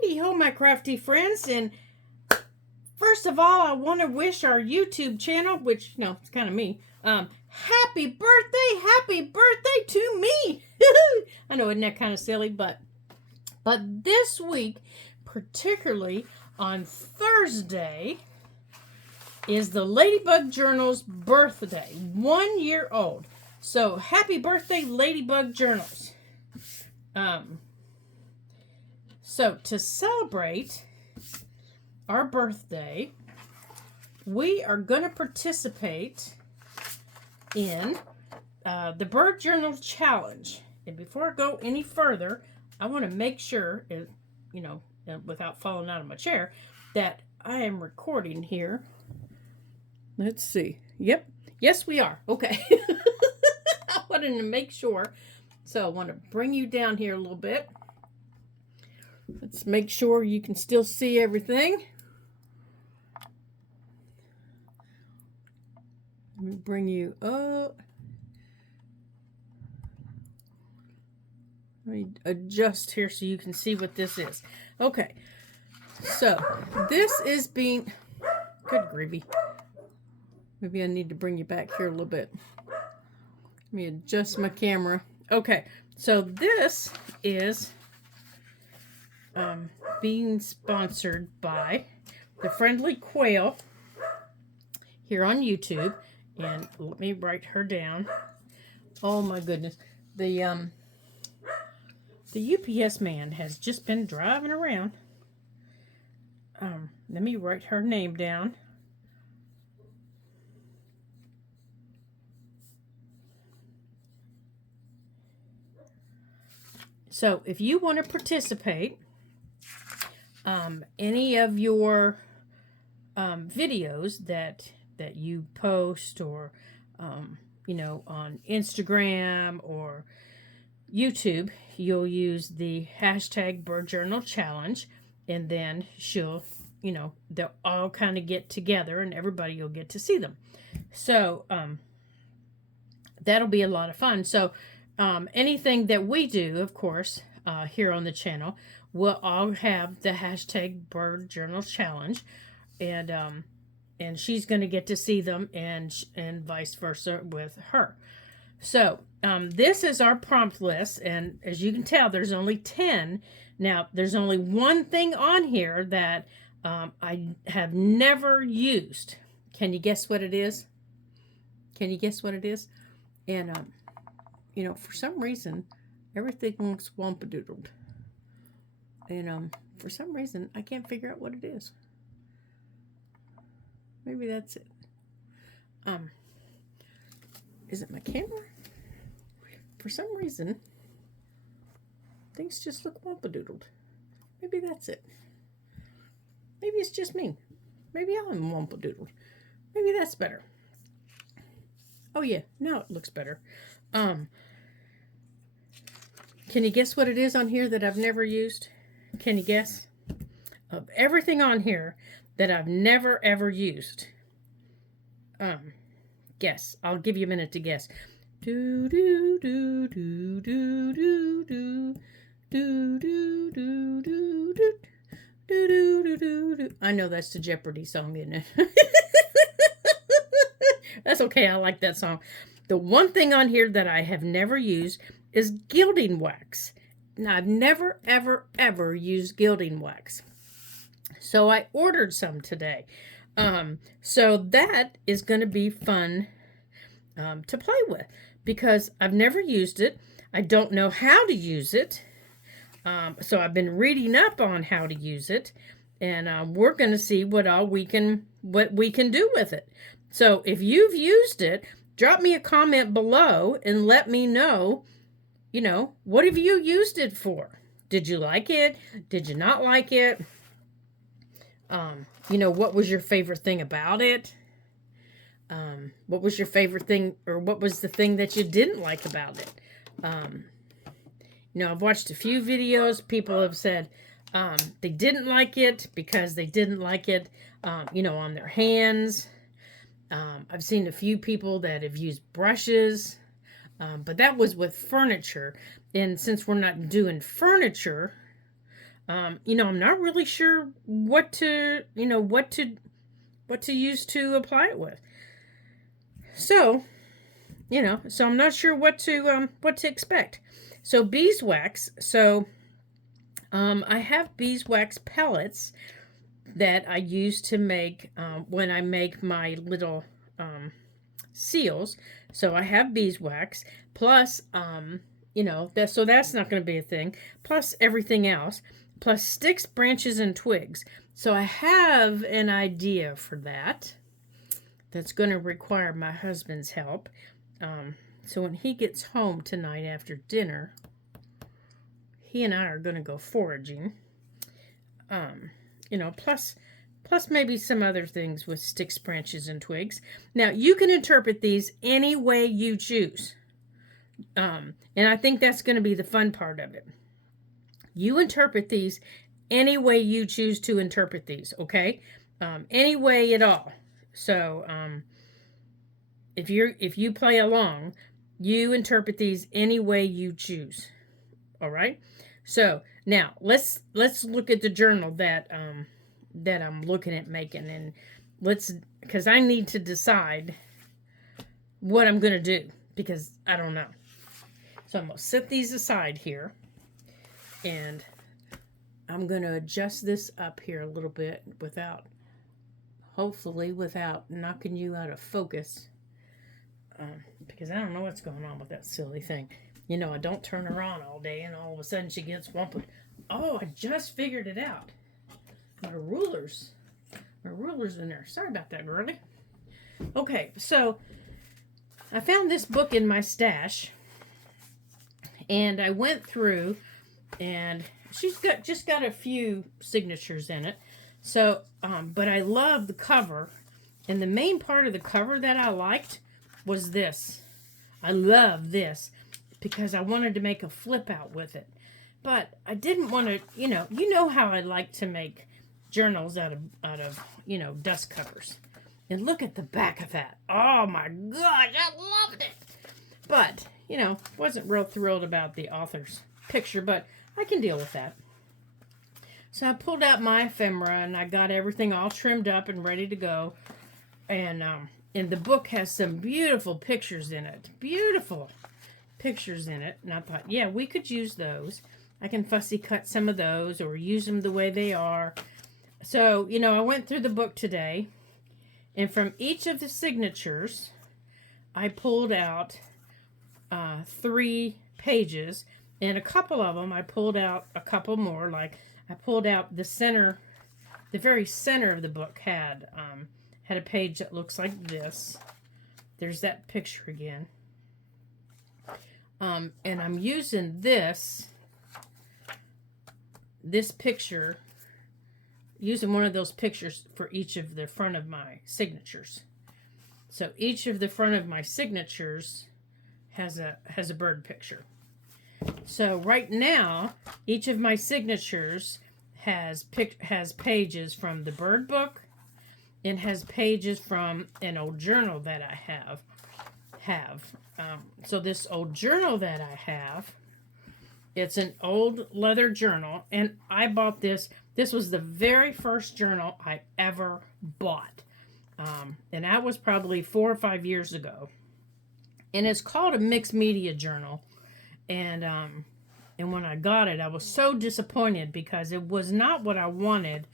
Heidi ho, my crafty friends, and first of all, I want to wish our YouTube channel, which, no, it's kind of me, happy birthday to me. I know, isn't that kind of silly, but this week, particularly on Thursday, is the Ladybug Journal's birthday, 1 year old. So, happy birthday, Ladybug Journals. So, to celebrate our birthday, we are going to participate in the Bird Journal Challenge. And before I go any further, I want to make sure, without falling out of my chair, that I am recording here. Let's see. Yep. Yes, we are. Okay. I wanted to make sure. So I want to bring you down here a little bit. Let's make sure you can still see everything. Let me bring you up. Let me adjust here so you can see what this is. Okay. So this is being... Good gravy. Maybe I need to bring you back here a little bit. Let me adjust my camera. Okay, so this is being sponsored by the Friendly Quail here on YouTube. And let me write her down. Oh my goodness. The UPS man has just been driving around. Let me write her name down. So, if you want to participate, any of your videos that you post, or on Instagram or YouTube, you'll use the hashtag Bird Journal Challenge, and then they'll all kind of get together, and everybody will get to see them. So, that'll be a lot of fun. So, anything that we do, of course, here on the channel, we'll all have the hashtag Bird Journal Challenge, and she's going to get to see them, and vice versa with her. So this is our prompt list, and as you can tell, there's only 10. Now, there's only one thing on here that I have never used. Can you guess what it is? Can you guess what it is? And for some reason, everything looks wampadoodled. And for some reason, I can't figure out what it is. Maybe that's it. Is it my camera? For some reason, things just look wampadoodled. Maybe that's it. Maybe it's just me. Maybe I'm wampadoodled. Maybe that's better. Oh yeah, now it looks better. Can you guess what it is on here that I've never used? Can you guess? Of everything on here that I've never ever used. Guess. I'll give you a minute to guess. Do do do do do do do do do do do do do do do. I know that's the Jeopardy song, isn't it? That's okay. I like that song. The one thing on here that I have never used is gilding wax. Now, I've never, ever, ever used gilding wax. So I ordered some today. So that is going to be fun to play with, because I've never used it. I don't know how to use it. So I've been reading up on how to use it, and we're going to see what we can do with it. So if you've used it, drop me a comment below and let me know, what have you used it for? Did you like it? Did you not like it? What was your favorite thing about it? What was your favorite thing, or what was the thing that you didn't like about it? I've watched a few videos. People have said they didn't like it because they didn't like it, on their hands. I've seen a few people that have used brushes, but that was with furniture. And since we're not doing furniture, You know, I'm not really sure what to, you know, what to use to apply it with. So, you know, so I'm not sure what to expect. So beeswax. So I have beeswax pellets that I use to make when I make my little seals. So I have beeswax plus you know, that, so that's not going to be a thing. Plus everything else, plus sticks, branches, and twigs. So I have an idea for that. That's going to require my husband's help. So when he gets home tonight after dinner, he and I are going to go foraging. You know, plus maybe some other things with sticks, branches, and twigs. Now, you can interpret these any way you choose. And I think that's going to be the fun part of it. You interpret these any way you choose to interpret these, okay? Any way at all. So, if you play along, you interpret these any way you choose. All right? So, now let's look at the journal that I'm looking at making, and because I need to decide what I'm going to do, because I don't know. So I'm going to set these aside here, and I'm going to adjust this up here a little bit hopefully without knocking you out of focus, because I don't know what's going on with that silly thing. You know, I don't turn her on all day, and all of a sudden she gets wumpled. Oh, I just figured it out. My ruler's in there. Sorry about that, girlie. Okay, so I found this book in my stash, and I went through, and she's just got a few signatures in it. So, but I love the cover, and the main part of the cover that I liked was this. I love this because I wanted to make a flip out with it, but I didn't want to. You know how I like to make journals out of dust covers. And look at the back of that. Oh my gosh, I loved it. But, wasn't real thrilled about the author's picture, but I can deal with that. So I pulled out my ephemera and I got everything all trimmed up and ready to go. And the book has some beautiful pictures in it. Beautiful pictures in it. And I thought, yeah, we could use those. I can fussy cut some of those or use them the way they are. So, I went through the book today, and from each of the signatures, I pulled out 3 pages, and a couple of them, I pulled out a couple more. Like, I pulled out the very center of the book had a page that looks like this. There's that picture again. And I'm using this picture, using one of those pictures for each of the front of my signatures. So each of the front of my signatures has a bird picture. So right now, each of my signatures has pages from the bird book and has pages from an old journal that I have. So this old journal that I have, it's an old leather journal, and I bought this. This was the very first journal I ever bought. And that was probably 4 or 5 years ago. And it's called a mixed media journal. And when I got it, I was so disappointed because it was not what I wanted.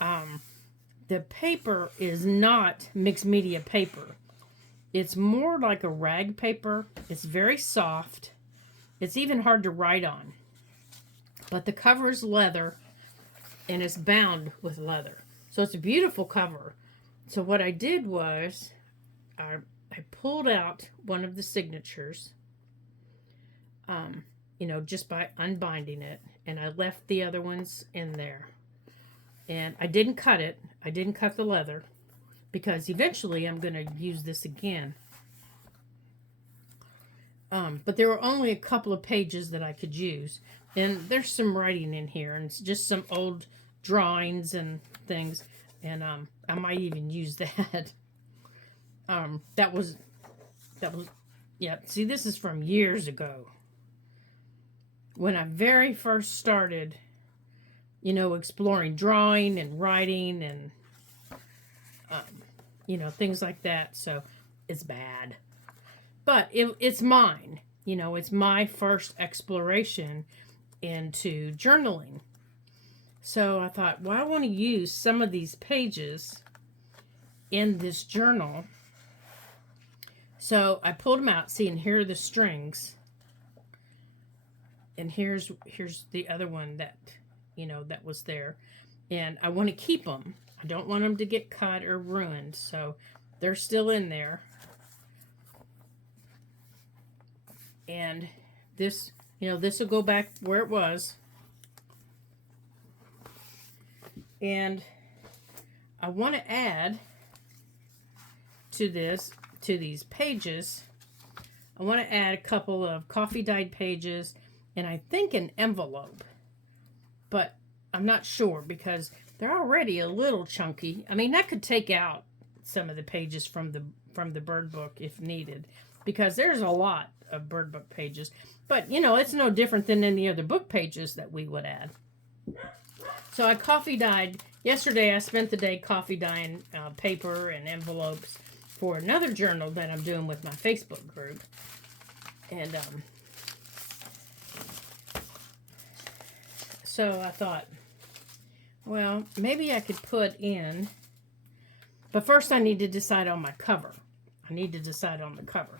The paper is not mixed media paper. It's more like a rag paper. It's very soft. It's even hard to write on. But the cover is leather, and it's bound with leather. So it's a beautiful cover. So what I did was I pulled out one of the signatures, just by unbinding it, and I left the other ones in there. And I didn't cut it. I didn't cut the leather because eventually I'm going to use this again. But there were only a couple of pages that I could use. And there's some writing in here, and it's just some old drawings and things. And I might even use that. That was, yeah. See, this is from years ago. When I very first started you know, exploring drawing and writing and, you know, things like that. So it's bad. But it's mine. You know, it's my first exploration into journaling. So I thought, well, I want to use some of these pages in this journal. So I pulled them out. See, and here are the strings. And here's the other one that, you know, that was there. And I want to keep them. I don't want them to get cut or ruined. So they're still in there. And this, you know, this will go back where it was. And I want to add to these pages, I want to add a couple of coffee dyed pages and I think an envelope. But I'm not sure because they're already a little chunky. I mean, I could take out some of the pages from the bird book if needed, because there's a lot of bird book pages. But, you know, it's no different than any other book pages that we would add. So I coffee dyed. Yesterday I spent the day coffee dyeing paper and envelopes for another journal that I'm doing with my Facebook group. And so I thought, well, maybe I could put in, but first I need to decide on my cover. I need to decide on the cover.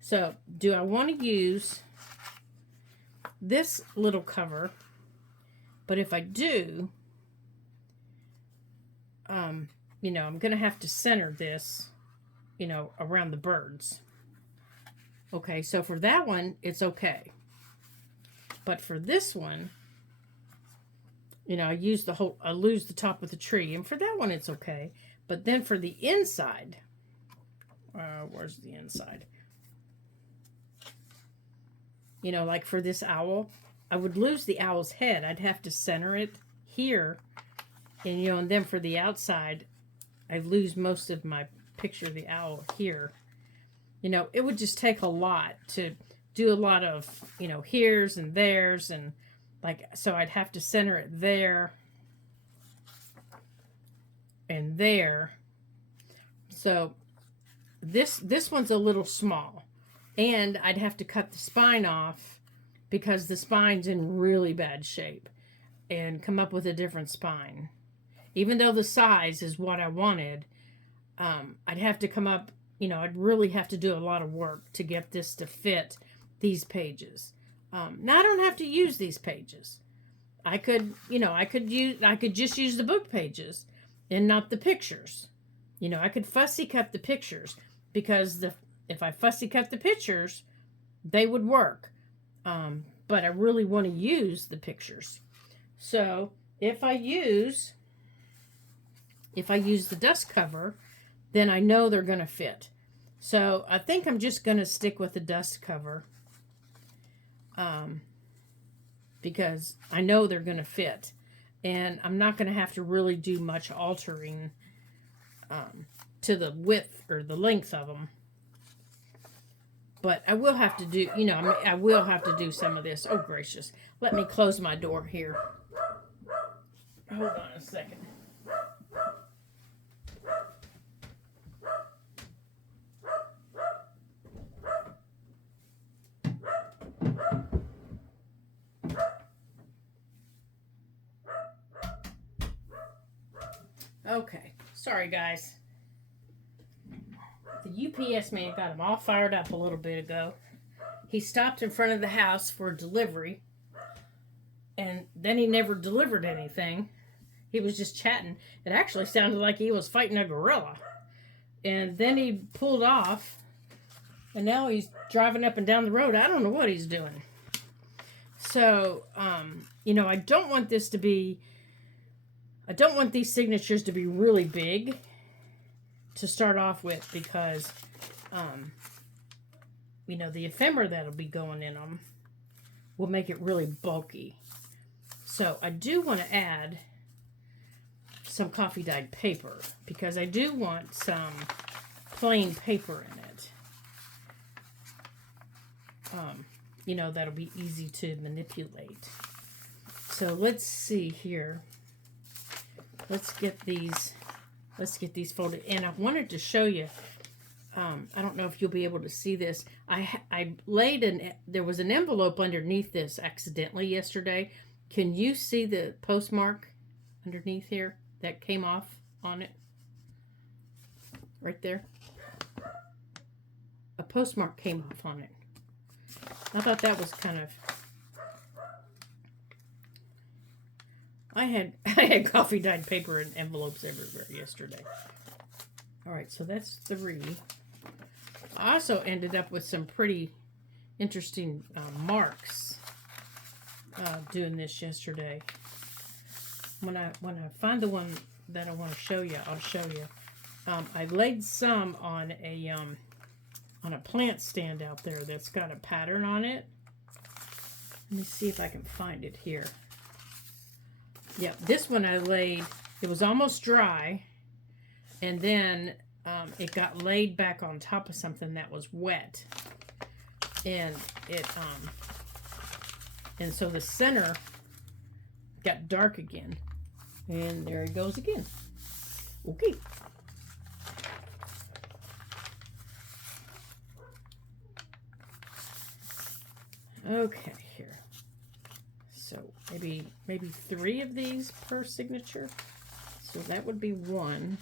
So do I want to use this little cover? But if I do, you know, I'm going to have to center this, you know, around the birds. Okay, so for that one, it's okay. But for this one, you know, I lose the top of the tree. And for that one, it's okay. But then for the inside, where's the inside? You know, like for this owl, I would lose the owl's head. I'd have to center it here. And, you know, and then for the outside, I lose most of my picture of the owl here. You know, it would just take a lot to do a lot of, you know, here's and there's, and like, so I'd have to center it there and there. So this one's a little small, and I'd have to cut the spine off because the spine's in really bad shape, and come up with a different spine. Even though the size is what I wanted, I'd have to come up, you know, I'd really have to do a lot of work to get this to fit these pages. Now I don't have to use these pages. I could, you know, I could just use the book pages and not the pictures. You know, I could fussy cut the pictures because if I fussy cut the pictures, they would work. But I really want to use the pictures. So if I use the dust cover, then I know they're going to fit. So I think I'm just going to stick with the dust cover because I know they're going to fit. And I'm not going to have to really do much altering to the width or the length of them. But I will have to do, you know, I will have to do some of this. Oh, gracious. Let me close my door here. Hold on a second. Okay, sorry guys. The UPS man got him all fired up a little bit ago. He stopped in front of the house for a delivery, and then he never delivered anything. He was just chatting. It actually sounded like he was fighting a gorilla. And then he pulled off, and now he's driving up and down the road. I don't know what he's doing. So, you know, I don't want these signatures to be really big to start off with because, you know, the ephemera that'll be going in them will make it really bulky. So I do want to add some coffee dyed paper because I do want some plain paper in it. You know, that'll be easy to manipulate. So let's see here. Let's get these folded. And I wanted to show you, I don't know if you'll be able to see this. I laid there was an envelope underneath this accidentally yesterday. Can you see the postmark underneath here that came off on it? Right there. A postmark came off on it. I thought that was kind of... I had coffee dyed paper and envelopes everywhere yesterday. All right, so that's 3. I also ended up with some pretty interesting marks doing this yesterday. When I find the one that I want to show you, I'll show you. I laid some on a plant stand out there that's got a pattern on it. Let me see if I can find it here. Yeah, this one I laid, it was almost dry, and then it got laid back on top of something that was wet. And and so the center got dark again. And there it goes again. Okay. Okay, here. So maybe 3 of these per signature. So that would be 1.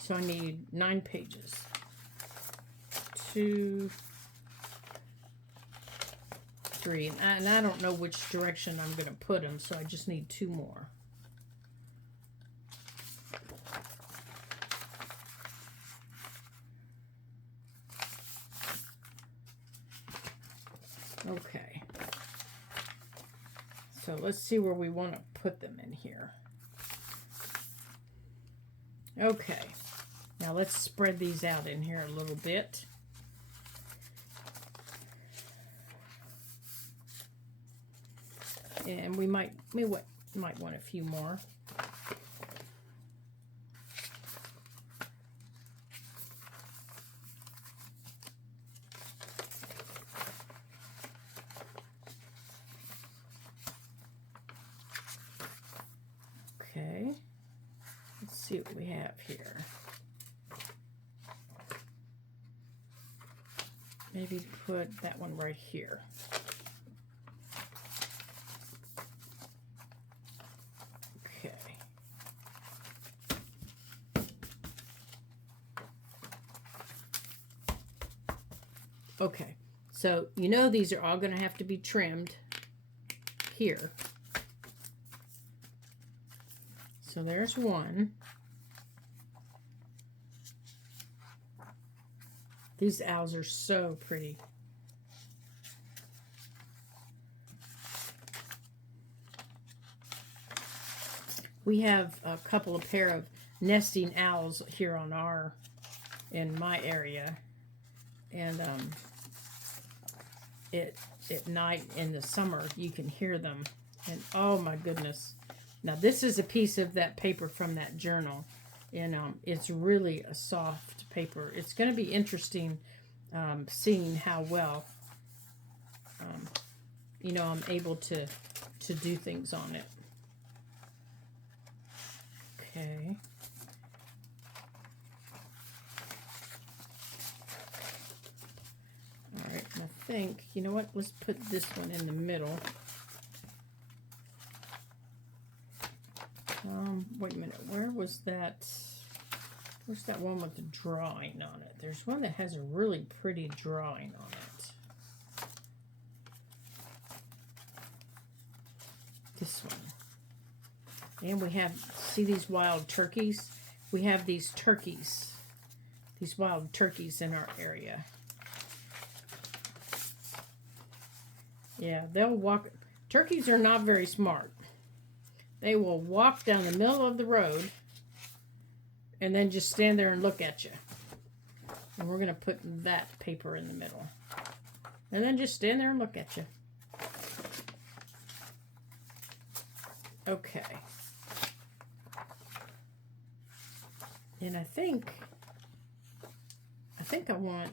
So I need 9 pages. 2, 3, and I don't know which direction I'm going to put them, so I just need 2 more. Okay. So let's see where we want to put them in here. Okay. Now let's spread these out in here a little bit. And we might want a few more. Okay. Let's see what we have here. Maybe put that one right here. Okay. Okay. So, you know these are all going to have to be trimmed here. So there's one. These owls are so pretty. We have a couple of pair of nesting owls here on in my area. And at night in the summer, you can hear them. And oh my goodness. Now this is a piece of that paper from that journal. And it's really a soft paper. It's going to be interesting seeing how well, I'm able to do things on it. Okay. All right, and I think, you know what? Let's put this one in the middle. Wait a minute. Where was that? Where's that one with the drawing on it? There's one that has a really pretty drawing on it. This one. And we have, see these wild turkeys? We have these turkeys. These wild turkeys in our area. Yeah, they'll walk. Turkeys are not very smart. They will walk down the middle of the road and then just stand there and look at you. And we're going to put that paper in the middle. And then just stand there and look at you. Okay. And I think I want...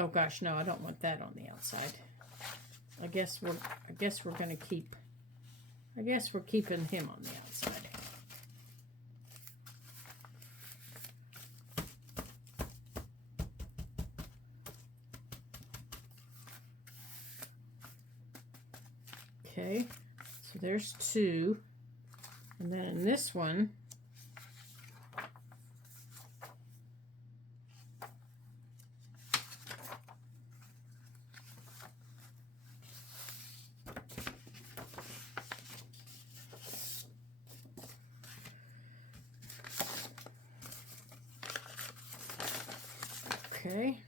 Oh gosh, no, I don't want that on the outside. I guess we're gonna keep. I guess we're keeping him on the outside. Okay, so there's 2. And then in this one, okay.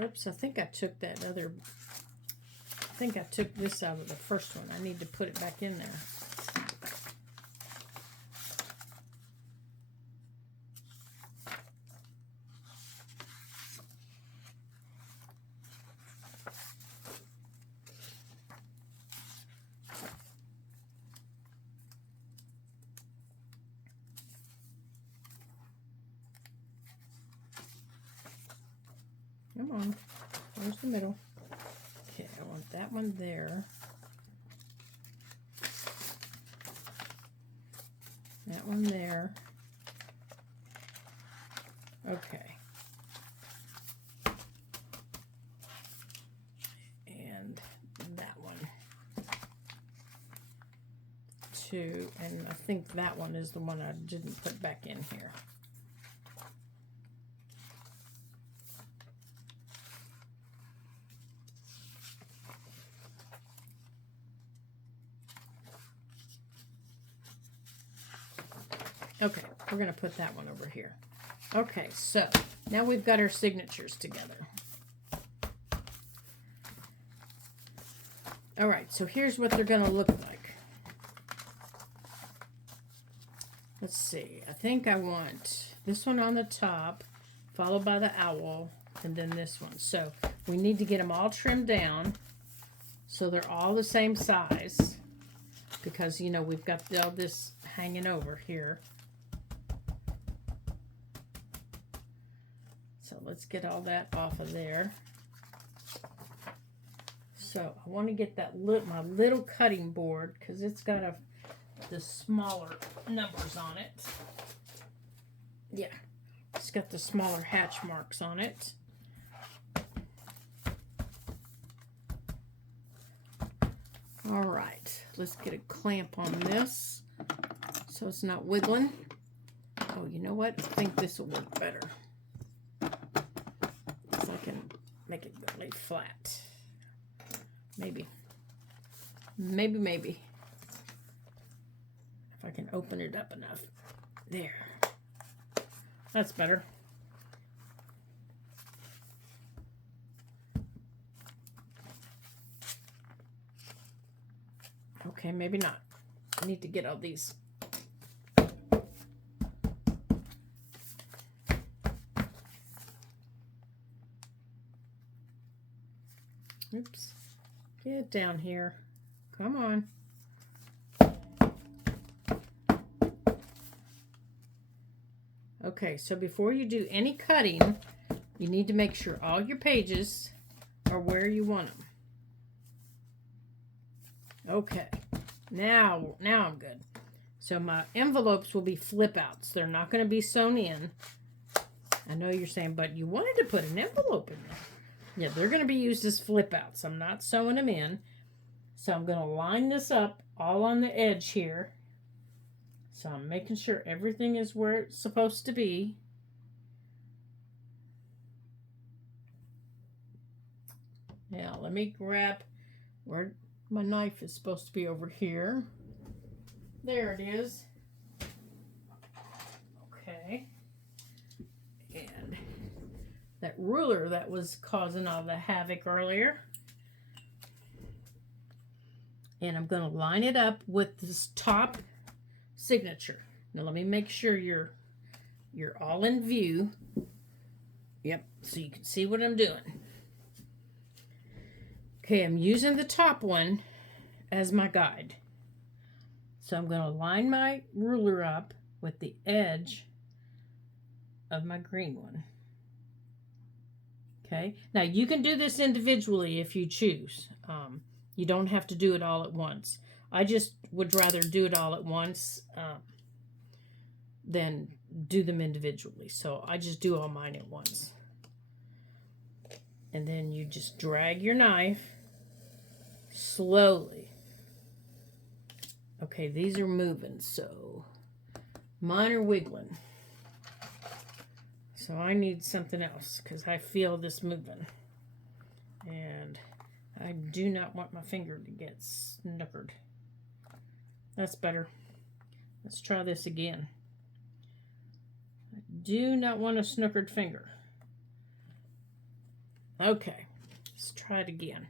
Oops, I think I took that other, I think I took this out of the first one. I need to put it back in there. Come on, where's the middle? Okay, I want that one there. That one there. Okay. And that one. 2, and I think that one is the one I didn't put back in here. Okay, we're going to put that one over here. Okay, so now we've got our signatures together. All right, so here's what they're going to look like. Let's see. I think I want this one on the top, followed by the owl, and then this one. So we need to get them all trimmed down so they're all the same size, because, you know, we've got all this hanging over here. So let's get all that off of there. So I want to get that my little cutting board, because it's got the smaller numbers on it. Yeah, it's got the smaller hatch marks on it. All right, let's get a clamp on this so it's not wiggling. Oh, you know what? I think this will work better. So I can make it really flat. Maybe. If I can open it up enough. There. That's better. Okay, maybe not. I need to get all these. Oops. Get down here. Come on. Okay, so before you do any cutting, you need to make sure all your pages are where you want them. Okay, now I'm good. So my envelopes will be flip outs. They're not going to be sewn in. I know you're saying, but you wanted to put an envelope in there. Yeah, they're going to be used as flip outs. I'm not sewing them in. So I'm going to line this up all on the edge here. So I'm making sure everything is where it's supposed to be. Now let me grab where my knife is supposed to be over here. There it is. Okay. And that ruler that was causing all the havoc earlier. And I'm going to line it up with this top signature. Now let me make sure you're all in view. Yep, so you can see what I'm doing. Okay, I'm using the top one as my guide. So I'm going to line my ruler up with the edge of my green one. Okay, now you can do this individually if you choose. You don't have to do it all at once. I just would rather do it all at once than do them individually. So I just do all mine at once. And then you just drag your knife slowly. Okay, these are moving, so mine are wiggling. So I need something else because I feel this moving. And I do not want my finger to get snookered. That's better. Let's try this again. I do not want a snookered finger. Okay, let's try it again.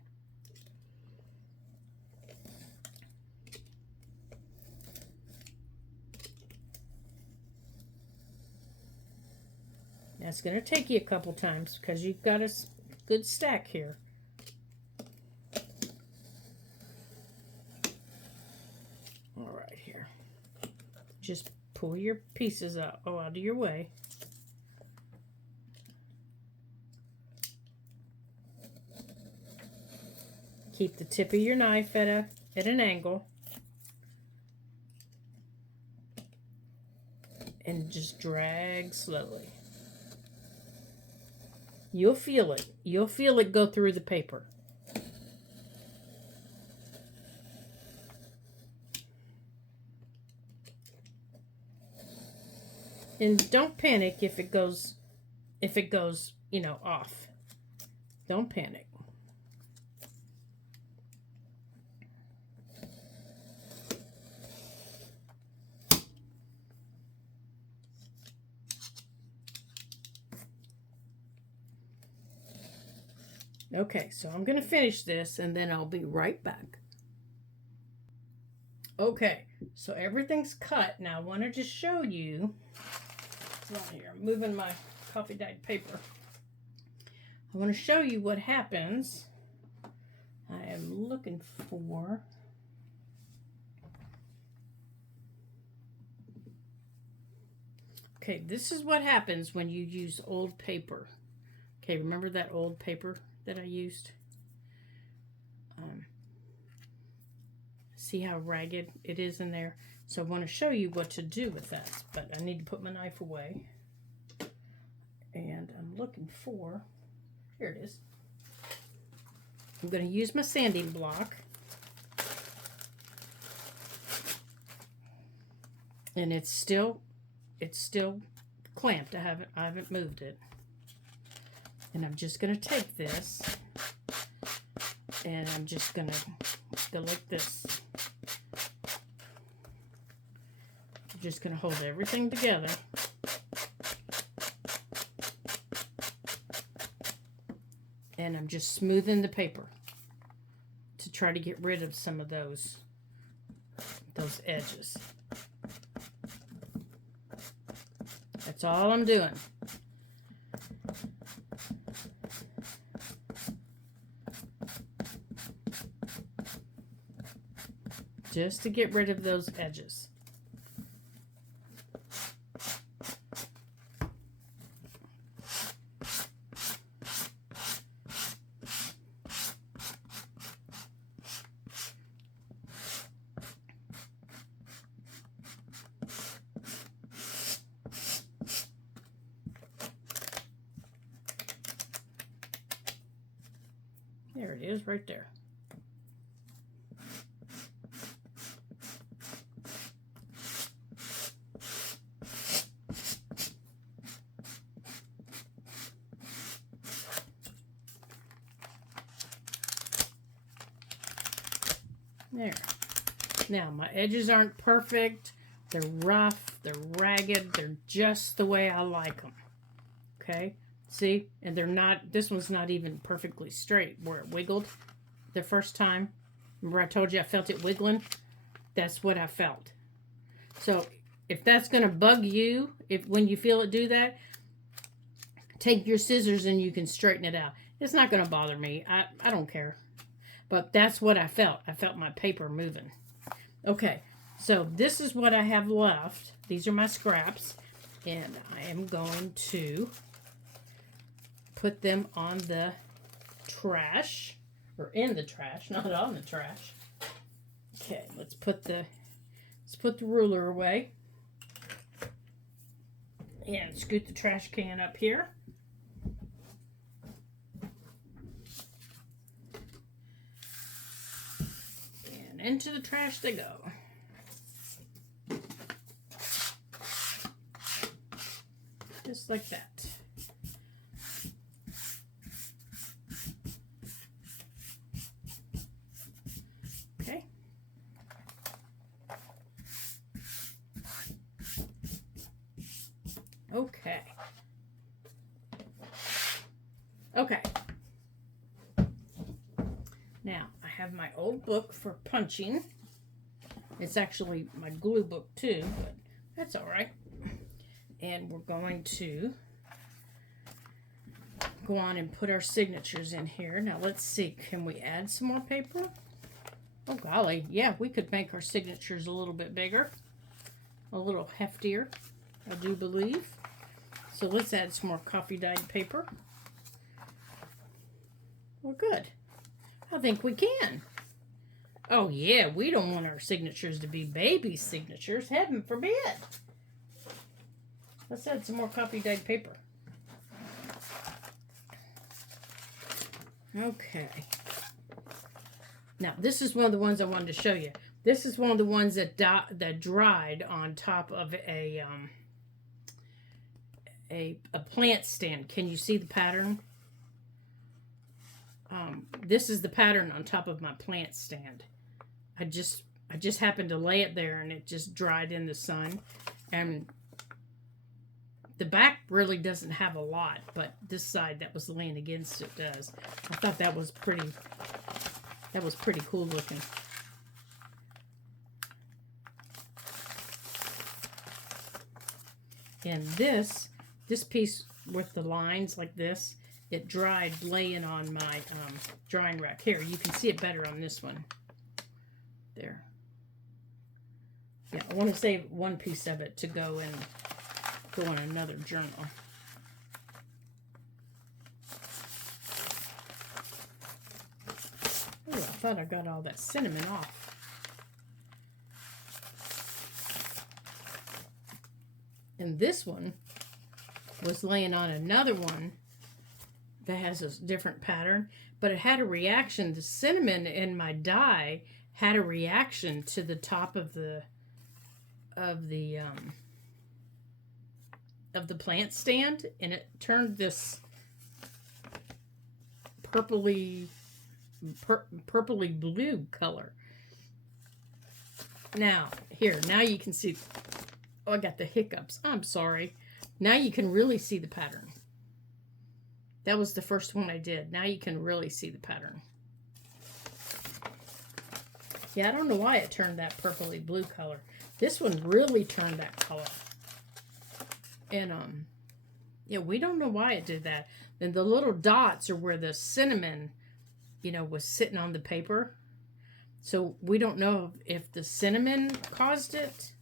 That's going to take you a couple times because you've got a good stack here. All right, here. Just pull your pieces out of your way. Keep the tip of your knife at an angle. And just drag slowly. You'll feel it. You'll feel it go through the paper. And don't panic if it goes, off. Don't panic. Okay, so I'm going to finish this and then I'll be right back. Okay, so everything's cut. Now I want to just show you. Here, I'm moving my coffee dyed paper. I want to show you what happens. I am looking for. Okay, this is what happens when you use old paper. Okay, remember that old paper that I used? See how ragged it is in there? So I want to show you what to do with that, but I need to put my knife away. And I'm looking for, here it is. I'm going to use my sanding block. And it's still clamped. I haven't moved it. And I'm just going to take this and I'm just going to go like this. I'm just going to hold everything together. And I'm just smoothing the paper to try to get rid of some of those edges. That's all I'm doing. Just to get rid of those edges. There it is, right there. There. Now, my edges aren't perfect. They're rough. They're ragged. They're just the way I like them. Okay? See? And they're not, this one's not even perfectly straight where it wiggled the first time. Remember I told you I felt it wiggling? That's what I felt. So, if that's going to bug you, when you feel it do that, take your scissors and you can straighten it out. It's not going to bother me. I don't care. But that's what I felt. I felt my paper moving. Okay, so this is what I have left. These are my scraps. And I am going to put them on the trash. Or in the trash, not on the trash. Okay, let's put the ruler away. And scoot the trash can up here. And into the trash they go. Just like that. Okay. Okay. Okay. Now, I have my old book for punching. It's actually my glue book too, but that's all right. And we're going to go on and put our signatures in here. Now, let's see. Can we add some more paper? Oh, golly. Yeah, we could make our signatures a little bit bigger. A little heftier, I do believe. So let's add some more coffee-dyed paper. Well, good. I think we can. Oh, yeah, we don't want our signatures to be baby signatures. Heaven forbid. Let's add some more coffee-dyed paper. Okay. Now, this is one of the ones I wanted to show you. This is one of the ones that dried on top of a plant stand. Can you see the pattern? This is the pattern on top of my plant stand. I just happened to lay it there and it just dried in the sun. And the back really doesn't have a lot, but this side that was laying against it does. I thought that was pretty cool looking. And this piece with the lines like this, it dried laying on my drying rack. Here, you can see it better on this one. There. Yeah, I want to save one piece of it to go in another journal. Oh, I thought I got all that cinnamon off. And this one was laying on another one that has a different pattern, but it had a reaction. The cinnamon in my die had a reaction to the top of the plant stand, and it turned this purpley blue color. Now you can see. Oh, I got the hiccups. I'm sorry. Now you can really see the pattern. That was the first one I did. Now you can really see the pattern. Yeah, I don't know why it turned that purpley blue color. This one really turned that color. And, yeah, we don't know why it did that. And the little dots are where the cinnamon, was sitting on the paper. So we don't know if the cinnamon caused it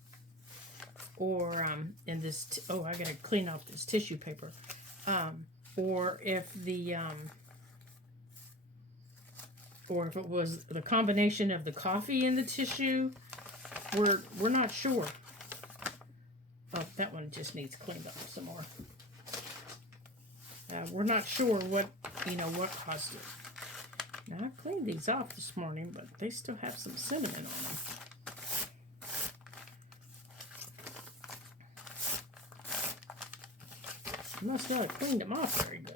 or, in this, I gotta clean off this tissue paper. Or if or if it was the combination of the coffee and the tissue. We're not sure. Oh, that one just needs cleaned up some more. We're not sure what caused it. Now, I cleaned these off this morning, but they still have some cinnamon on them. I must not have cleaned them off very good.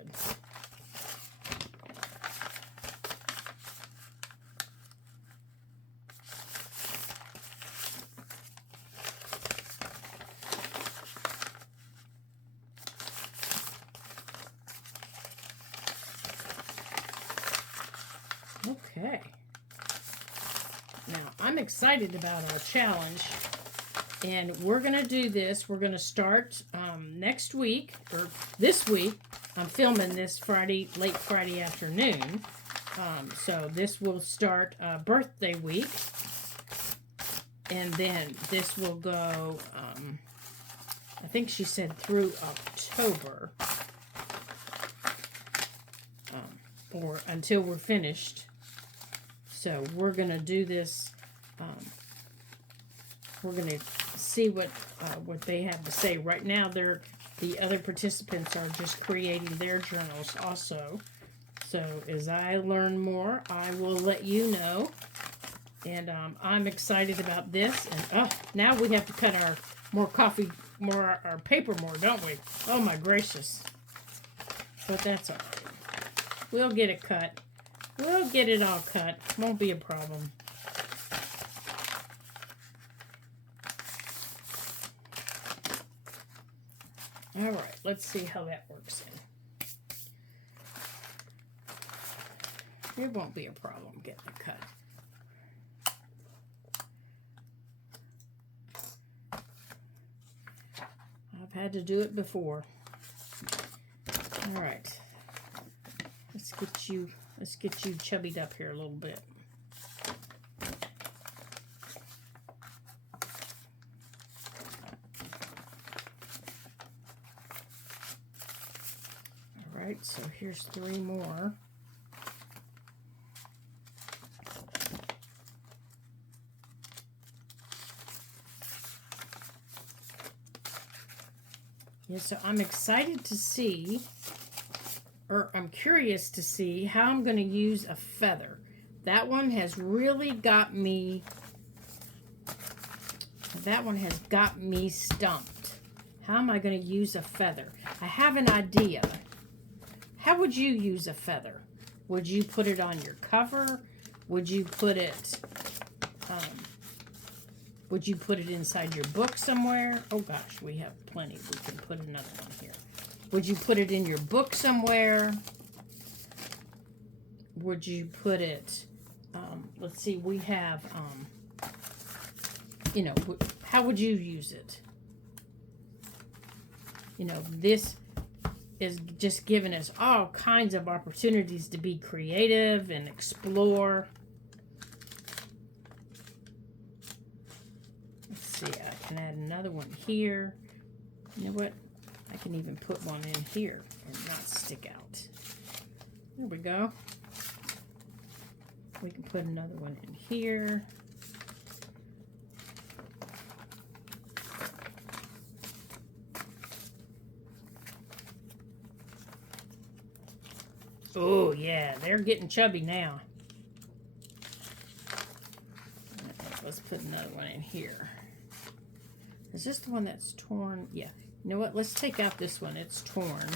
Okay. Now, I'm excited about our challenge. And we're going to do this. We're going to start next week, or this week. I'm filming this late Friday afternoon. So this will start birthday week. And then this will go, I think she said through October. Or until we're finished. So we're going to do this. We're going to see what they have to say. Right now, the other participants are just creating their journals also. So as I learn more, I will let you know. And I'm excited about this. And now we have to cut our paper more, don't we? Oh my gracious. But that's all right. We'll get it cut. We'll get it all cut. Won't be a problem. All right, let's see how that works in. It won't be a problem getting it cut. I've had to do it before. All right. Let's get you chubbied up here a little bit. All right, so here's 3 more. Yeah, so I'm excited to see, or I'm curious to see how I'm going to use a feather. That one has really got me, stumped. How am I going to use a feather? I have an idea. How would you use a feather? Would you put it on your cover? Would you put it inside your book somewhere? Oh gosh, we have plenty. We can put another one here. Would you put it in your book somewhere? Would you put it, let's see, we have, how would you use it? This is just giving us all kinds of opportunities to be creative and explore. Let's see, I can add another one here. You know what? I can even put one in here and not stick out. There we go. We can put another one in here. Oh, yeah, they're getting chubby now. Let's put another one in here. Is this the one that's torn? Yeah. You know what? Let's take out this one. It's torn.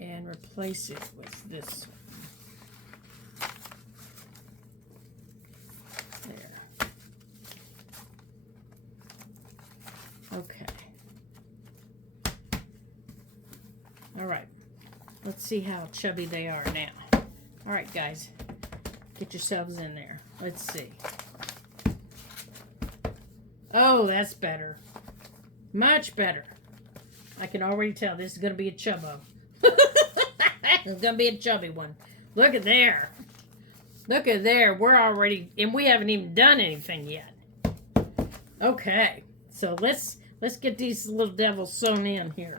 And replace it with this one. There. Okay. All right. Let's see how chubby they are now. All right, guys. Get yourselves in there. Let's see. Oh, that's better. Much better. I can already tell this is going to be a chubbo. It's going to be a chubby one. Look at there. Look at there. We're already, and we haven't even done anything yet. Okay. So let's get these little devils sewn in here.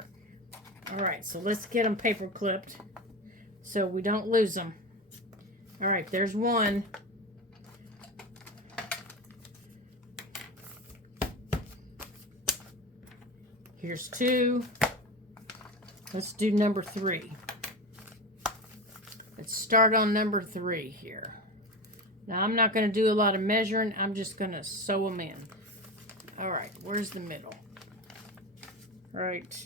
All right. So let's get them paper clipped so we don't lose them. All right. There's one. Here's 2. Let's do number 3. Let's start on number 3 here. Now, I'm not going to do a lot of measuring. I'm just going to sew them in. All right, where's the middle? Right.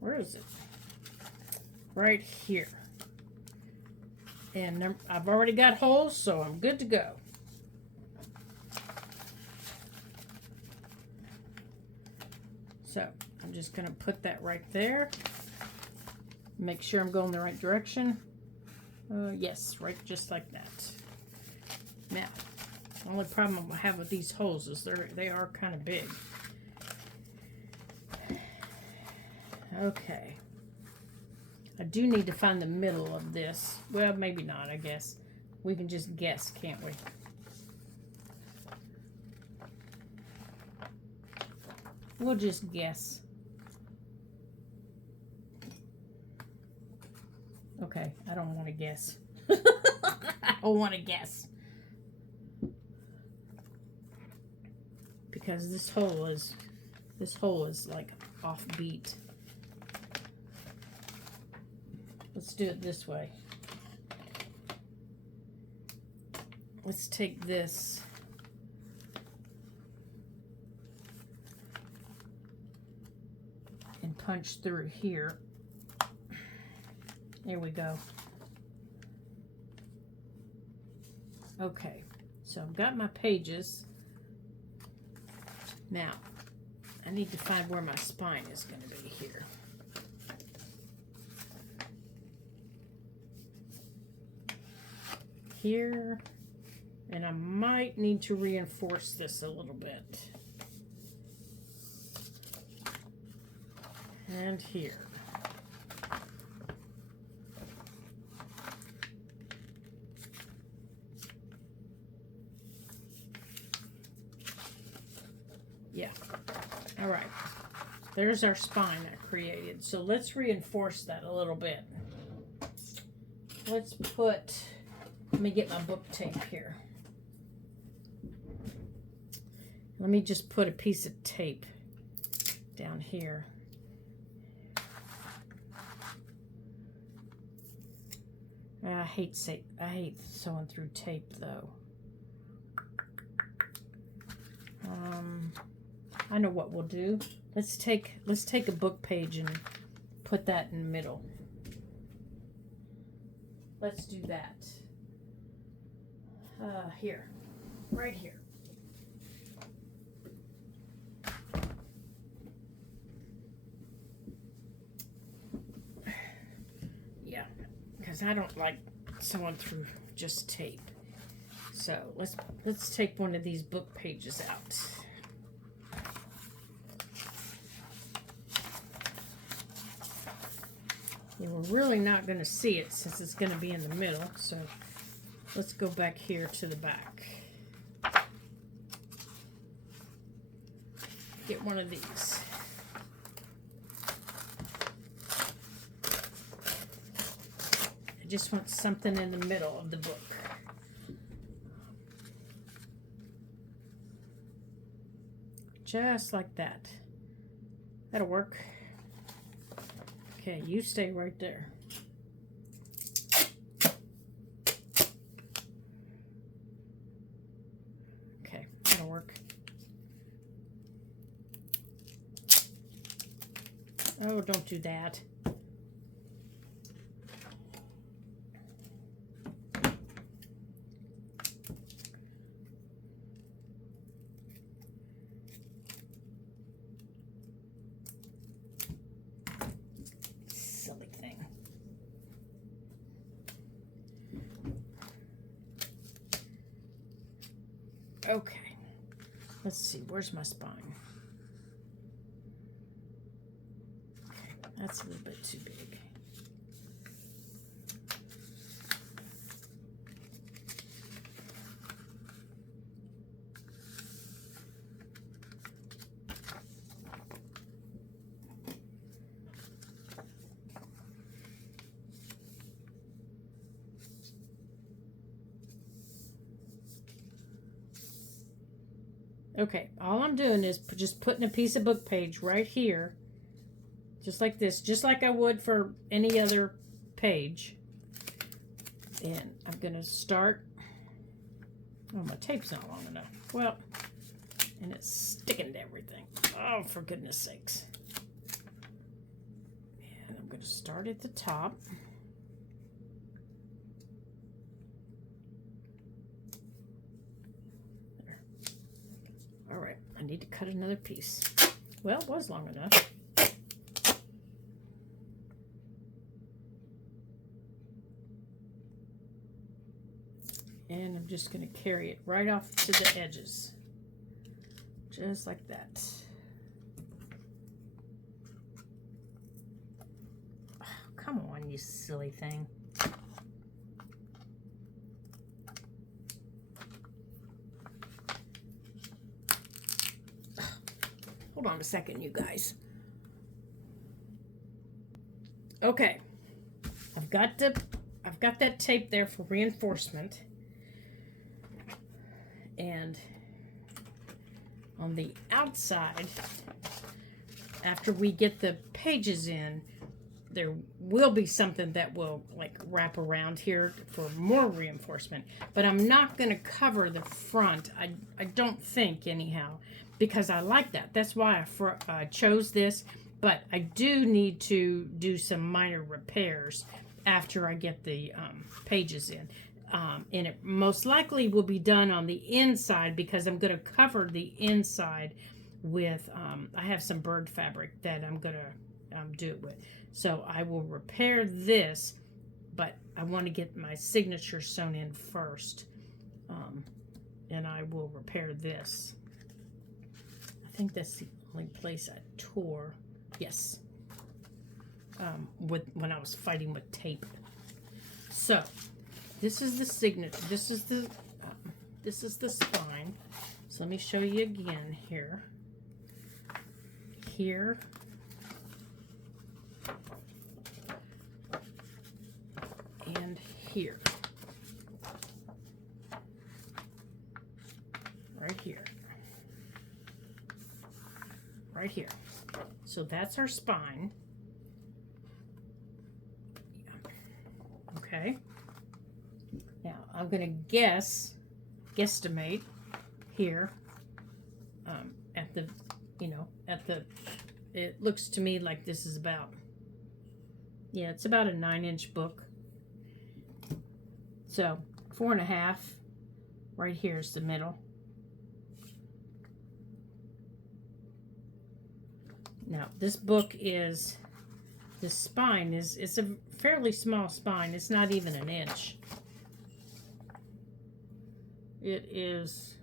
Where is it? Right here. And I've already got holes, so I'm good to go. So, I'm just going to put that right there. Make sure I'm going the right direction. Yes, right, just like that. Now, the only problem I have with these holes is they are kind of big. Okay, I do need to find the middle of this. Well, maybe not, I guess. We can just guess, can't we? We'll just guess. Okay, I don't want to guess. I don't want to guess. Because this hole is like offbeat. Let's do it this way. Let's take this and punch through here. There we go. Okay, so I've got my pages. Now, I need to find where my spine is going to be here. Here, and I might need to reinforce this a little bit. And here. Yeah. All right. There's our spine I created. So let's reinforce that a little bit. Let's put, let me get my book tape here. Let me just put a piece of tape down here. I hate sewing through tape though. I know what we'll do. Let's take a book page and put that in the middle. Let's do that. Here, right here. Yeah, because I don't like sewing through just tape. So let's take one of these book pages out. Yeah, we're really not going to see it since it's going to be in the middle. So let's go back here to the back. Get one of these. I just want something in the middle of the book. Just like that. That'll work. Okay, you stay right there. Okay, that'll work. Oh, don't do that. Okay, let's see, where's my spine? Okay, that's a little bit too big. Okay, all I'm doing is just putting a piece of book page right here, just like this, just like I would for any other page. And I'm going to start, oh, my tape's not long enough. Well, and it's sticking to everything. Oh, for goodness sakes. And I'm going to start at the top. All right, I need to cut another piece. Well, it was long enough. And I'm just going to carry it right off to the edges. Just like that. Oh, come on, you silly thing. Hold on a second, you guys. Okay, I've got that tape there for reinforcement, and on the outside, after we get the pages in, there will be something that will like wrap around here for more reinforcement, but I'm not going to cover the front. I don't think anyhow, because I like that. That's why I chose this, but I do need to do some minor repairs after I get the pages in. And it most likely will be done on the inside because I'm going to cover the inside with, I have some bird fabric that I'm going to do it with. So I will repair this, but I want to get my signature sewn in first. And I will repair this. I think that's the only place I tore. Yes. When I was fighting with tape. So this is the signature. This is the spine. So let me show you again here. Here. And here. Right here. Right here. So that's our spine. Okay. Now I'm going to guesstimate here at the, it looks to me like this is about, yeah, it's about a 9-inch book. So 4.5, right here is the middle. Now this book is, the spine it's a fairly small spine. It's not even an inch. It is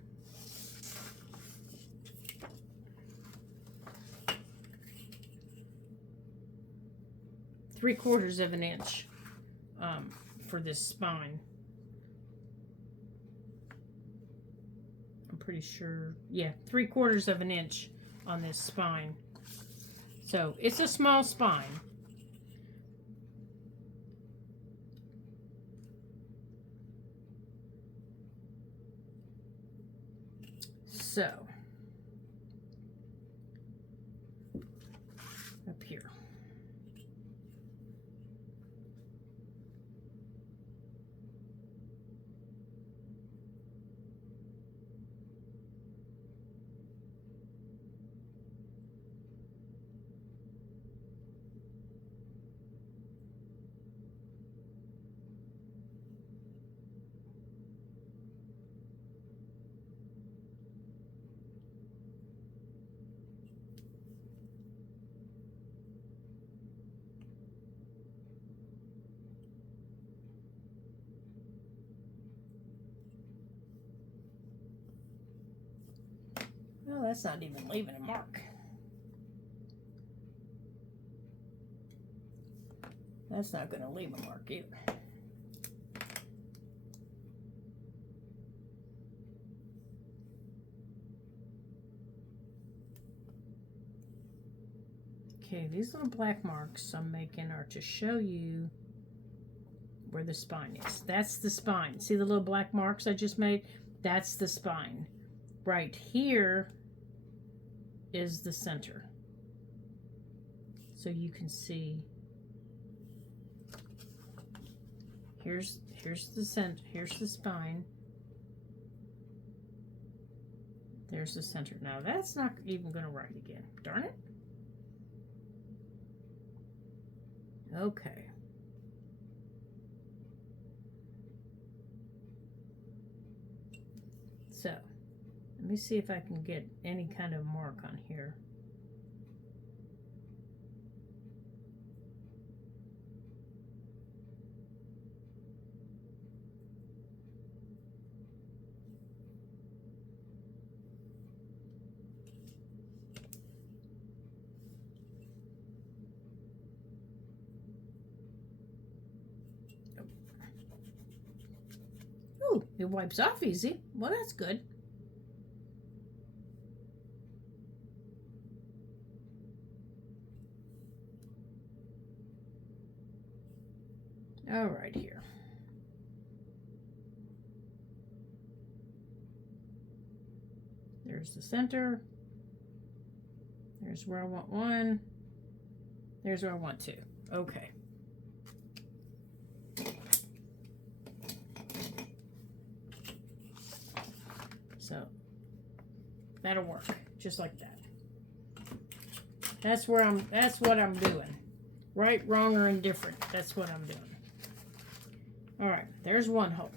three-quarters of an inch for this spine. I'm pretty sure, yeah, 3/4 of an inch on this spine. So it's a small spine. So up here. Well, that's not even leaving a mark. That's not going to leave a mark either. Okay, these little black marks I'm making are to show you where the spine is. That's the spine. See the little black marks I just made? That's the spine. Right here is the center. So you can see here's the center, here's the spine. There's the center. Now that's not even going to write again. Darn it. Okay. So, let me see if I can get any kind of mark on here. It wipes off easy. Well, that's good. All right, here. There's the center. There's where I want one. There's where I want two. Okay. So that'll work just like that. That's what I'm doing. Right, wrong, or indifferent. That's what I'm doing. All right, there's one hole.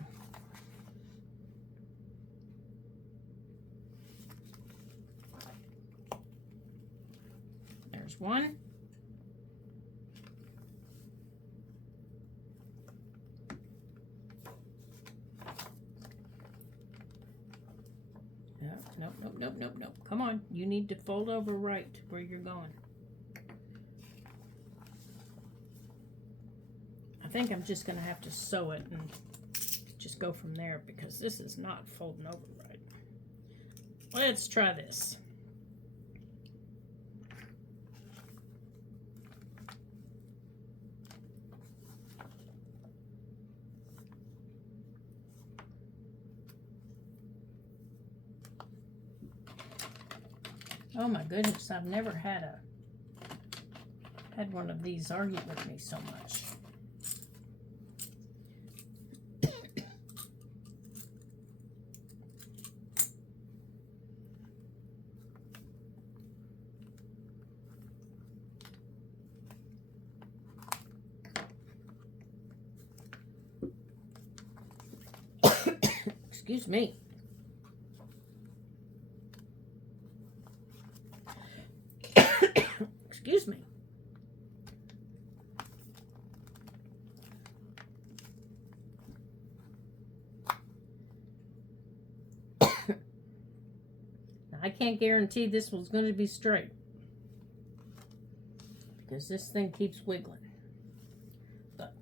There's one. Nope. Come on. You need to fold over right where you're going. I think I'm just going to have to sew it and just go from there because this is not folding over right. Let's try this. Oh my goodness, I've never had one of these argue with me so much. Excuse me. Excuse me. Now, I can't guarantee this one's going to be straight because this thing keeps wiggling. But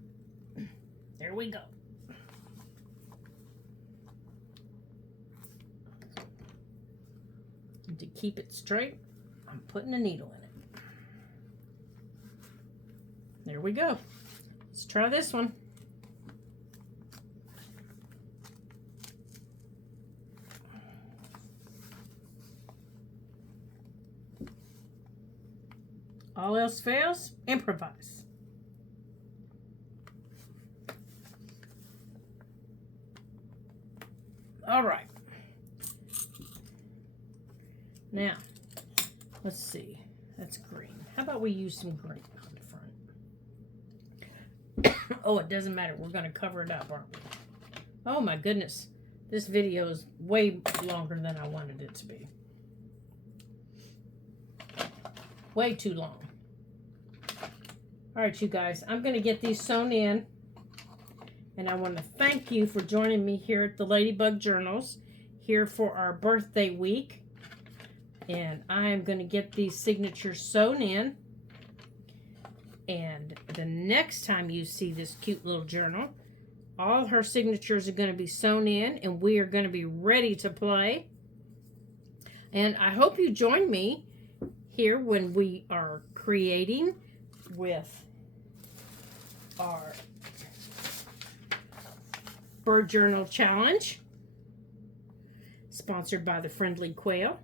there we go. And to keep it straight, I'm putting a needle in it. There we go. Let's try this one. All else fails, improvise. All right. Now, let's see. That's green. How about we use some green on the front? Oh, it doesn't matter. We're going to cover it up, aren't we? Oh, my goodness. This video is way longer than I wanted it to be. Way too long. All right, you guys. I'm going to get these sewn in. And I want to thank you for joining me here at the Ladybug Journals, here for our birthday week. And I am going to get these signatures sewn in. And the next time you see this cute little journal, all her signatures are going to be sewn in, and we are going to be ready to play. And I hope you join me here when we are creating with our Bird Journal Challenge, sponsored by the Friendly Quail.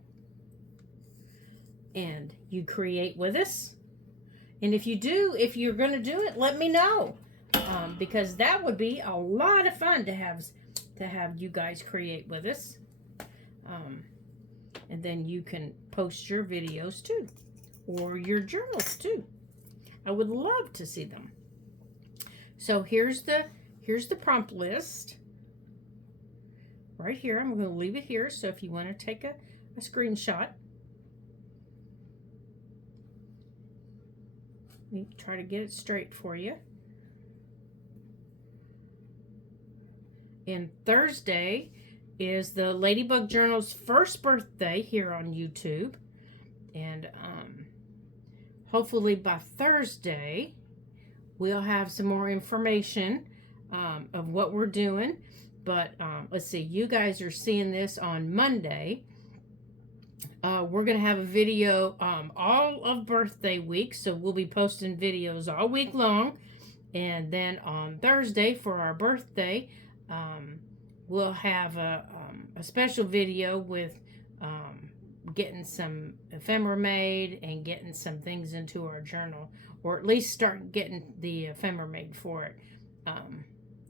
And you create with us. And if you do, if you're going to do it, let me know. Because that would be a lot of fun to have you guys create with us. And then you can post your videos too. Or your journals too. I would love to see them. So here's the prompt list. Right here. I'm going to leave it here. So if you want to take a screenshot. Let me try to get it straight for you. And Thursday is the Ladybug Journal's first birthday here on YouTube. And hopefully by Thursday, we'll have some more information of what we're doing. But let's see, you guys are seeing this on Monday. We're going to have a video all of birthday week, so we'll be posting videos all week long. And then on Thursday for our birthday, we'll have a special video with getting some ephemera made and getting some things into our journal, or at least start getting the ephemera made for it.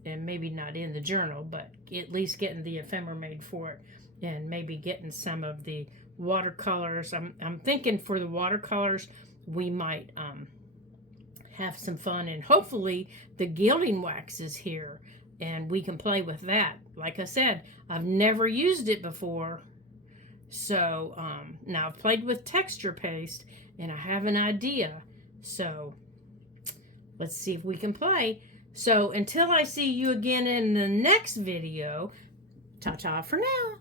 And maybe not in the journal, but at least getting the ephemera made for it, and maybe getting some of the watercolors. I'm thinking for the watercolors, we might have some fun, and hopefully the gilding wax is here and we can play with that. Like I said, I've never used it before, so now I've played with texture paste and I have an idea, so let's see if we can play. So until I see you again in the next video, ta-ta for now.